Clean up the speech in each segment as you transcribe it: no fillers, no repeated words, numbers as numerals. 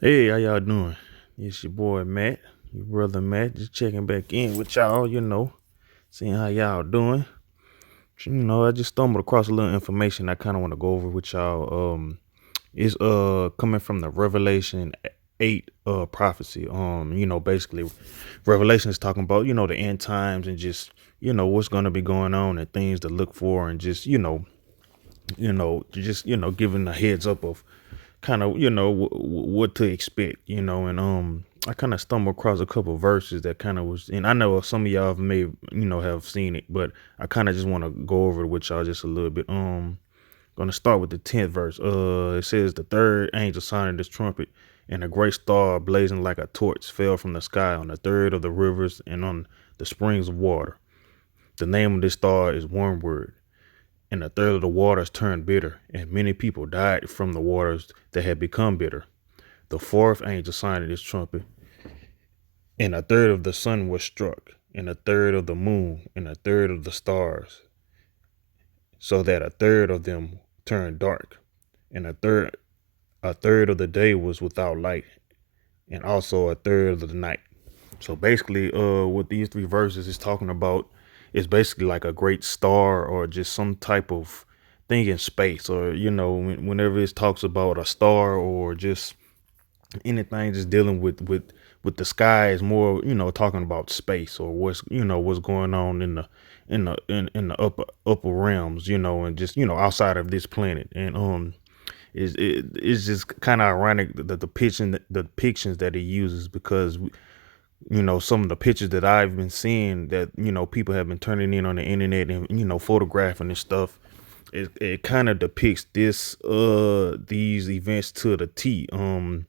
Hey, how y'all doing? It's your boy Matt, your brother Matt, just checking back in with y'all, seeing how y'all doing. I just stumbled across a little information I kind of want to go over with y'all. It's coming from the Revelation 8 prophecy. Basically Revelation is talking about, the end times and just, what's gonna be going on and things to look for and just, giving a heads up of kind of what to expect, and I kind of stumbled across a couple verses that kind of was, and I know some of y'all may have seen it, but I kind of just want to go over it with y'all just a little bit. Gonna start with the 10th verse. It says the third angel sounded his trumpet, and a great star blazing like a torch fell from the sky on the third of the rivers and on the springs of water. The name of this star is Wormwood, and a third of the waters turned bitter, and many people died from the waters that had become bitter. The fourth angel sounded his trumpet, and a third of the sun was struck, and a third of the moon, and a third of the stars, so that a third of them turned dark, and a third of the day was without light, and also a third of the night. So basically, what these three verses is talking about is basically like a great star or just some type of thing in space, or whenever it talks about a star or just anything just dealing with the sky is more talking about space or what's going on in the upper realms, and just outside of this planet. And it's just kind of ironic that the depictions that he uses, because some of the pictures that I've been seeing that people have been turning in on the internet and photographing and stuff, it kind of depicts these events to the T. And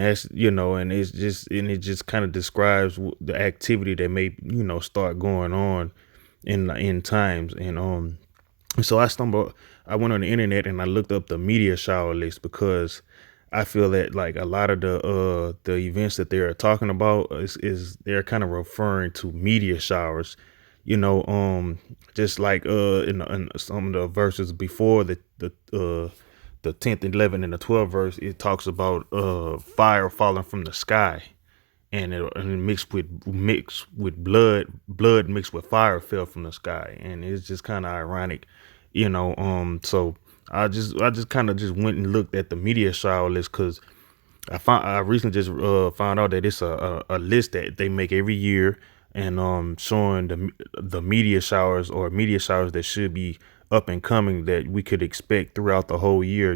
that's and it just kind of describes the activity that may start going on in the end times. And so I went on the internet and I looked up the media shower list, because I feel that like a lot of the events that they're talking about is they're kind of referring to media showers, you know um just like in some of the verses before the 10th, 11th, and the 12th verse, it talks about fire falling from the sky, and mixed with blood mixed with fire fell from the sky, and it's just kind of ironic, so I just kind of just went and looked at the media shower list, because I recently just found out that it's a list that they make every year, and showing the media showers that should be up and coming that we could expect throughout the whole year.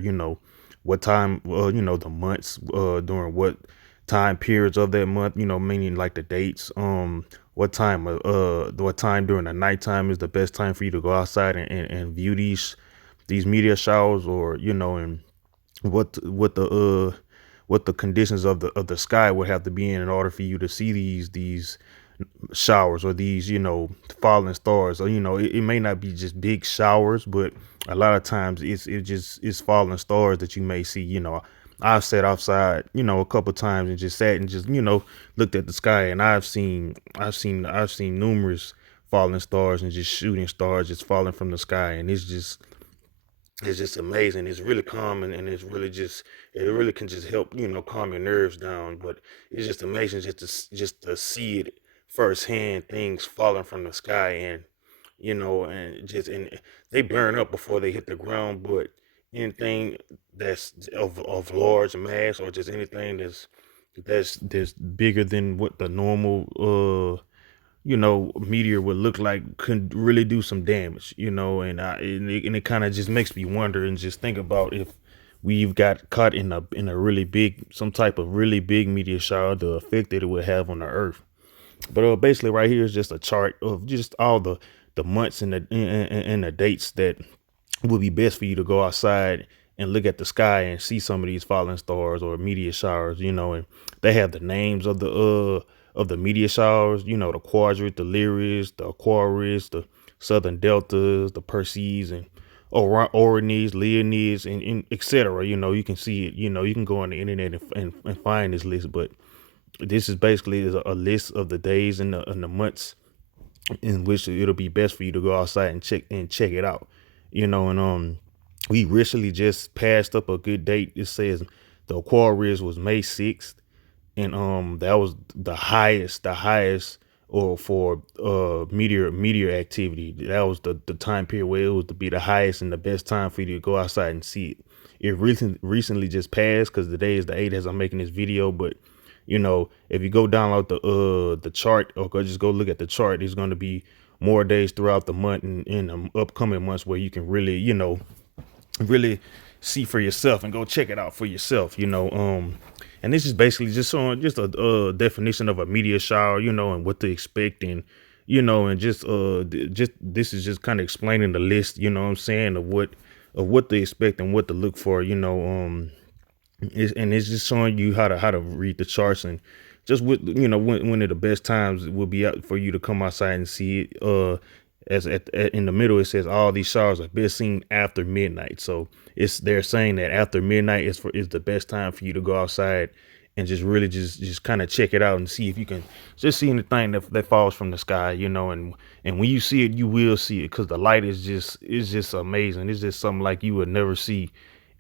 What time, the months, during what time periods of that month, meaning like the dates, what time during the nighttime is the best time for you to go outside and view these media showers, or and what the conditions of the sky would have to be in order for you to see these showers, or these falling stars, or it may not be just big showers, but a lot of times it's falling stars that you may see. I've sat outside a couple times and just sat and just looked at the sky, and I've seen numerous falling stars and just shooting stars just falling from the sky, and it's just amazing. It's really calming, and it really can just help calm your nerves down. But it's just amazing just to see it firsthand, things falling from the sky, and they burn up before they hit the ground. But anything that's of large mass, or just anything that's bigger than what the normal meteor would look like, could really do some damage, and it kind of just makes me wonder and just think about if we've got caught in a really big, some type of really big meteor shower, the effect that it would have on the earth. But basically right here is just a chart of just all the months and the dates that would be best for you to go outside and look at the sky and see some of these falling stars or meteor showers, and they have the names of the meteor showers, the Quadrant, the Lyris, the Aquarius, the Southern Deltas, the Perseus, and Oriones, Leonids, and etc. You can see it. You can go on the internet and find this list, but this is basically a list of the days and the months in which it'll be best for you to go outside and check it out. And we recently just passed up a good date. It says The Aquarius was May 6th, and that was the highest or for meteor activity. That was the time period where it was to be the highest and the best time for you to go outside and see it. It recently just passed because today is the 8th as I'm making this video. But if you go download the chart, or just go look at the chart, there's going to be more days throughout the month and in the upcoming months where you can really really see for yourself and go check it out for yourself. And this is basically just showing just a definition of a meteor shower, and what to expect. And and just just this is just kind of explaining the list, what I'm saying, of what to expect and what to look for. And it's just showing you how to read the charts, and just when are the best times will be out for you to come outside and see it. As in the middle, it says all these showers are best seen after midnight. So they're saying that after midnight is the best time for you to go outside and just really just kind of check it out and see if you can just see anything that falls from the sky. And when you see it, you will see it, because the light is just amazing. It's just something like you would never see.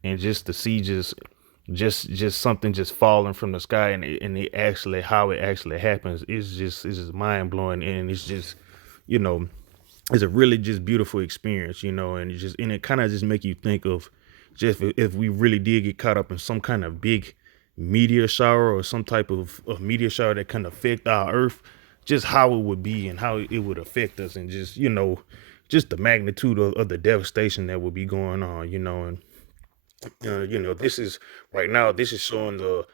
And just to see just something just falling from the sky, and actually how it actually happens is just mind blowing. And it's just you know it's a really just beautiful experience. And it kind of just make you think of just if we really did get caught up in some kind of big meteor shower, or some type of meteor shower that can affect our earth, just how it would be and how it would affect us. And just the magnitude of the devastation that would be going on. And this is right now. This is showing the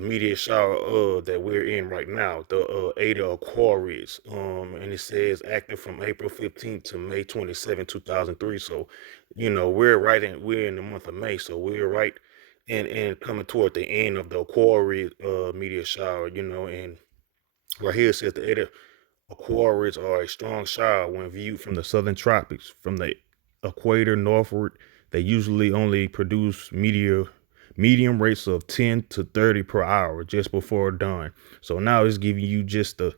meteor shower that we're in right now, the Ada Aquarius. And it says active from April 15th to May 27, 2003. So, we're in the month of May, so we're right and coming toward the end of the Aquarius meteor shower. And right here it says the Ada Aquarids are a strong shower when viewed from the southern tropics. From the equator northward, they usually only produce medium rates of 10 to 30 per hour just before dawn. So now it's giving you just the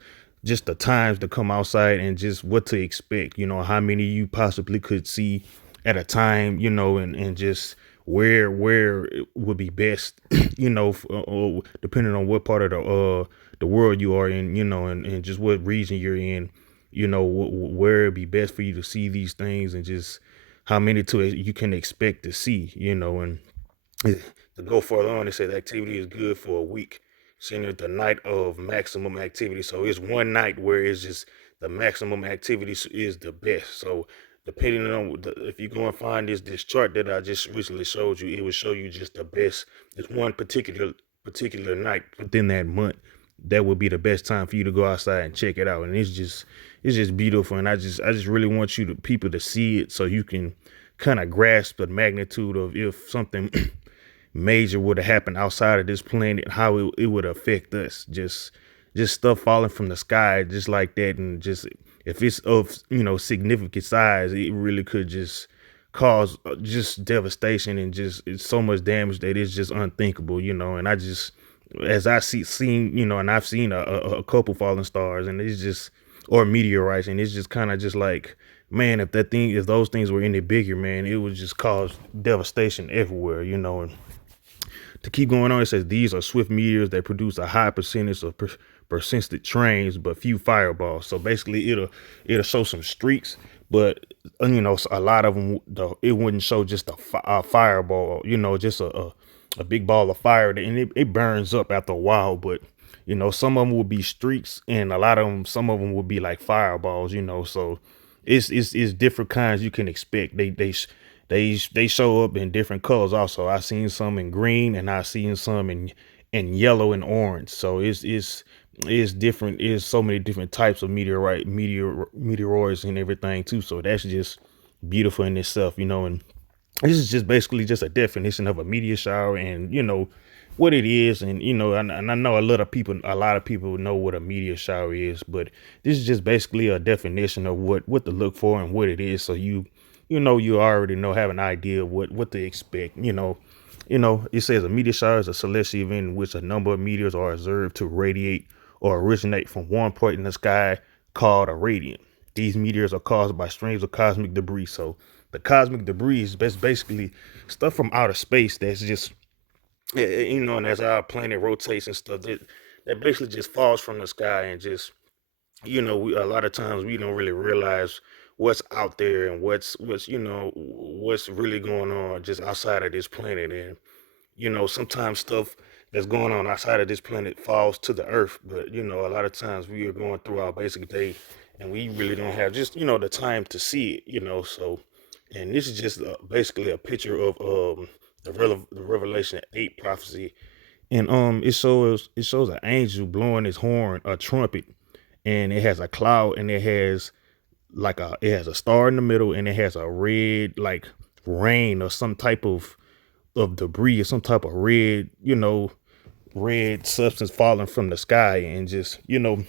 times to come outside and just what to expect. How many you possibly could see at a time. And just where it would be best. Depending on what part of the world you are in. And just what region you're in. Where it'd be best for you to see these things, and just how many you can expect to see. And to go further on, it says activity is good for a week, seen the night of maximum activity. So it's one night where it's just the maximum activity is the best. So depending on if you go and find this chart that I just recently showed you, it will show you just the best. There's one particular night within that month that would be the best time for you to go outside and check it out. And it's just beautiful. And I just really want people to see it, so you can kind of grasp the magnitude of if something major would have happened outside of this planet, how it would affect us. Just stuff falling from the sky just like that. And just if it's of significant size, it really could just cause just devastation, and just it's so much damage that it's just unthinkable. And I just, as I seen, and I've seen a couple falling stars, and it's just, or meteorites, and it's just kind of just like, man, if those things were any bigger, man, it would just cause devastation everywhere. And to keep going on, it says these are swift meteors that produce a high percentage of persistent trains, but few fireballs. So basically, it'll show some streaks, but a lot of them, it wouldn't show just a fireball. Just a big ball of fire, and it burns up after a while. But some of them will be streaks, and a lot of them, some of them will be like fireballs. So it's different kinds you can expect. They show up in different colors also. I seen some in green, and I seen some in yellow and orange. So it's different. It's so many different types of meteoroids and everything too. So that's just beautiful in itself. And this is just basically just a definition of a meteor shower, and what it is. And and I know a lot of people know what a meteor shower is, but this is just basically a definition of what to look for and what it is. So you already have an idea of what to expect. It says a meteor shower is a celestial event in which a number of meteors are observed to radiate or originate from one point in the sky, called a radiant. These meteors are caused by streams of cosmic debris. So the cosmic debris is basically stuff from outer space that's just You know, and as our planet rotates and stuff, that basically just falls from the sky and just, you know, a lot of times we don't really realize what's out there and what's you know what's really going on just outside of this planet. And you know, sometimes stuff that's going on outside of this planet falls to the earth, but you know, a lot of times we are going through our basic day and we really don't have just, you know, the time to see it, you know. So, and this is just basically a picture of the Revelation 8 prophecy. And it shows an angel blowing his horn, a trumpet, and it has a cloud, and it has a star in the middle, and it has a red like rain or some type of debris or some type of red, you know, red substance falling from the sky. And just, you know,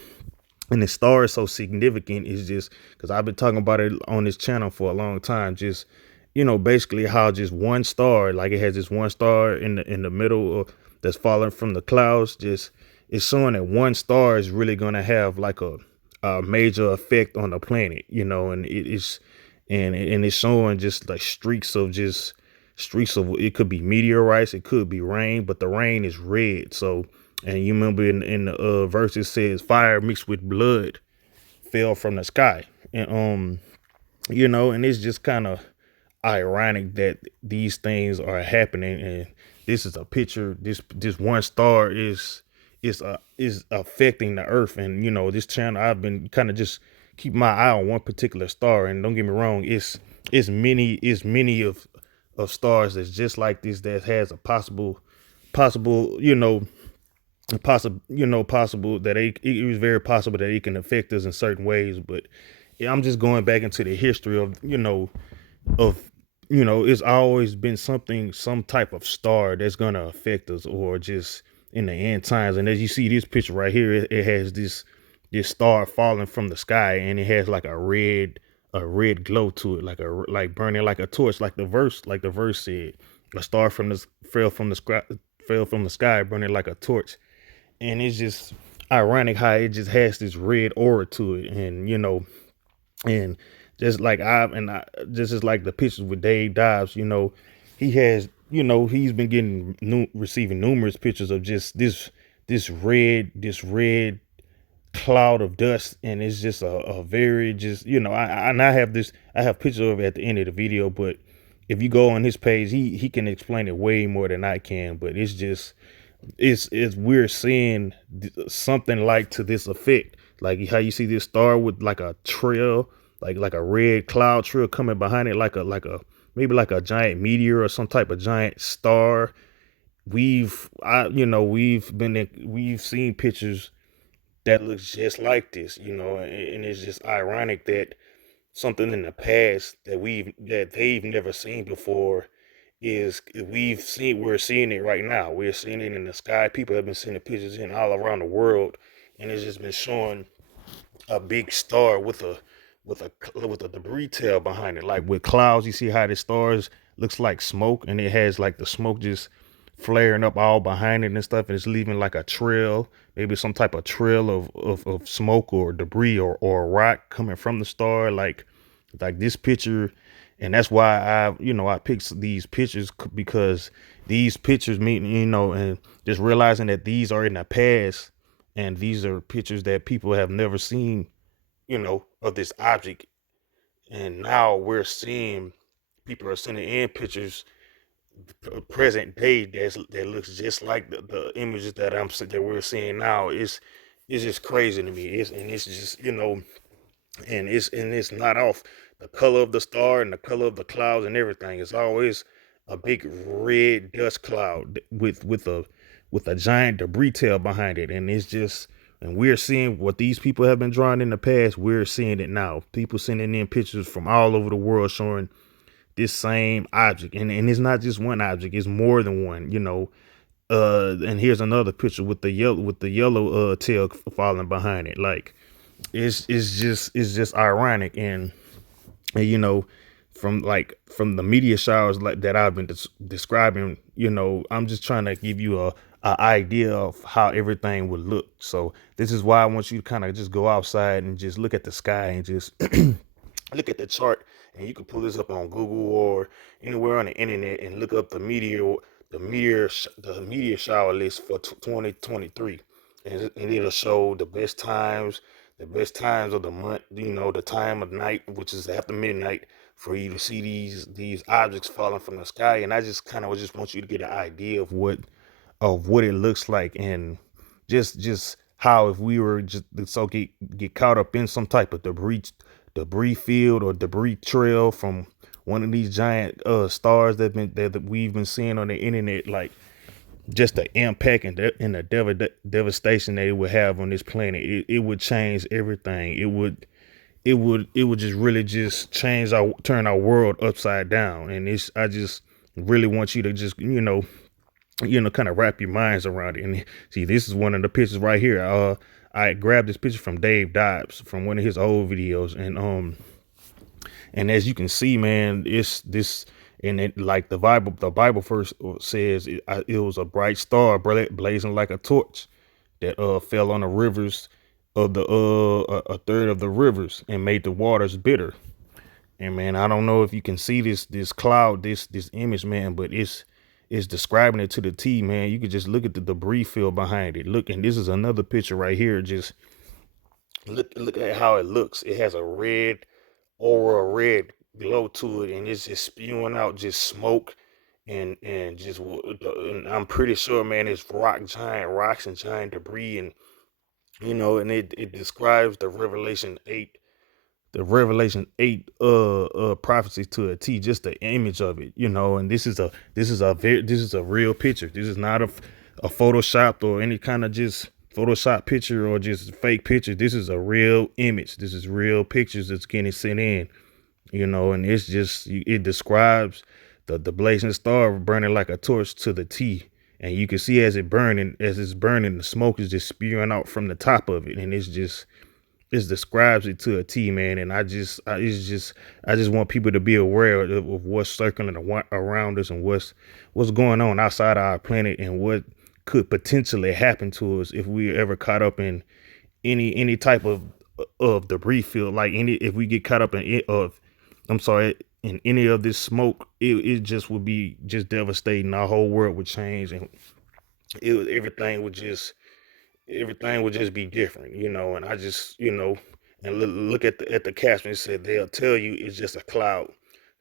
and the star is so significant is just because I've been talking about it on this channel for a long time. Just, you know, basically how just one star, like it has this one star in the middle that's falling from the clouds. Just it's showing that one star is really gonna have like a major effect on the planet, you know. And and it's showing just like streaks of, it could be meteorites, it could be rain, but the rain is red. So, and you remember in the verse it says fire mixed with blood fell from the sky. And you know, and it's just kind of ironic that these things are happening. And this is a picture, this one star is affecting the earth. And you know, this channel I've been kind of just keep my eye on one particular star. And don't get me wrong, it's many of stars that's just like this, that has a possible, you know, possible that it was very possible that it can affect us in certain ways. But yeah, I'm just going back into the history of, of it's always been something, some type of star that's gonna affect us, or just in the end times. And as you see this picture right here, it has this star falling from the sky, and it has like a red glow to it, like burning like a torch, like the verse said, a star from the fell from the sky, burning like a torch. And it's just ironic how it just has this red aura to it. And and just like just as like the pictures with Dave Dobbs, he's been receiving numerous pictures of just this red cloud of dust. And it's just a very just, and I have pictures of it at the end of the video. But if you go on his page, he can explain it way more than I can. But it's just, it's we're seeing something like to this effect, like how you see this star with like a trail, like a red cloud trail coming behind it, like a maybe like a giant meteor or some type of giant star. We've seen pictures that looks just like this, and it's just ironic that something in the past that they've never seen before we're seeing it right now. We're seeing it in the sky. People have been sending pictures in all around the world, and it's just been showing a big star with a debris tail behind it. Like with clouds, you see how the stars looks like smoke, and it has like the smoke just flaring up all behind it and stuff, and it's leaving like a trail, maybe some type of trail of smoke or debris, or rock coming from the star, like this picture. And that's why I picked these pictures, because these pictures mean, and just realizing that these are in the past, and these are pictures that people have never seen, of this object. And now we're seeing, people are sending in pictures present day that looks just like the images that we're seeing now. It's just crazy to me. It's just, and it's not off. The color of the star and the color of the clouds and everything is always a big red dust cloud with a giant debris tail behind it. And it's just, and we're seeing what these people have been drawing in the past. We're seeing it now. People sending in pictures from all over the world showing this same object. And it's not just one object, it's more than one. And here's another picture with the yellow tail falling behind it. Like, it's just ironic. And from the media showers like that I've been describing, I'm just trying to give you a idea of how everything would look. So this is why I want you to kind of just go outside and just look at the sky and just look at the chart. And you can pull this up on Google or anywhere on the internet and look up the meteor shower list for 2023, and it'll show the best times of the month, the time of night, which is after midnight, for you to see these objects falling from the sky. And I just kind of just want you to get an idea of what it looks like, and just how, if we were just so get caught up in some type of debris field or debris trail from one of these giant stars that we've been seeing on the internet, like just the impact and the devastation that it would have on this planet, it would change everything. It would just really just turn our world upside down. And it's I just really want you to just kind of wrap your minds around it. And see, this is one of the pictures right here. I grabbed this picture from Dave Dobbs from one of his old videos, and as you can see, man, it's this, and it, like the Bible first says it was a bright star blazing like a torch that fell on the rivers of the a third of the rivers and made the waters bitter. And man, I don't know if you can see this cloud, this image, man, but it's describing it to the T, man. You could just look at the debris field behind it. Look, and this is another picture right here. Just look at how it looks. It has a red aura, a red glow to it, and it's just spewing out just smoke and and I'm pretty sure, man, it's giant rocks and giant debris, and and it describes the Revelation 8 prophecy to a T, just the image of it, and this is a real picture. This is not a Photoshop or any kind of just Photoshop picture or just fake picture. This is a real image. This is real pictures that's getting sent in, and it describes the blazing star burning like a torch to the T. And you can see as it's burning, the smoke is just spewing out from the top of it, and it describes it to a T, man. And I just want people to be aware of what's circling around us, and what's going on outside of our planet, and what could potentially happen to us if we ever caught up in any type of debris field. Like, any if we get caught up in it of I'm sorry, in any of this smoke, it just would be just devastating. Our whole world would change, and it would everything would just be different, and I just, and look at the caption. It said they'll tell you it's just a cloud,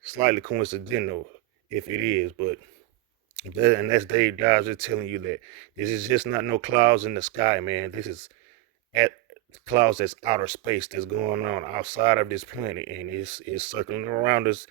slightly coincidental if it is, but that's Dave Dodge is telling you that this is just not no clouds in the sky, man. This is at clouds that's outer space that's going on outside of this planet, and it's circling around us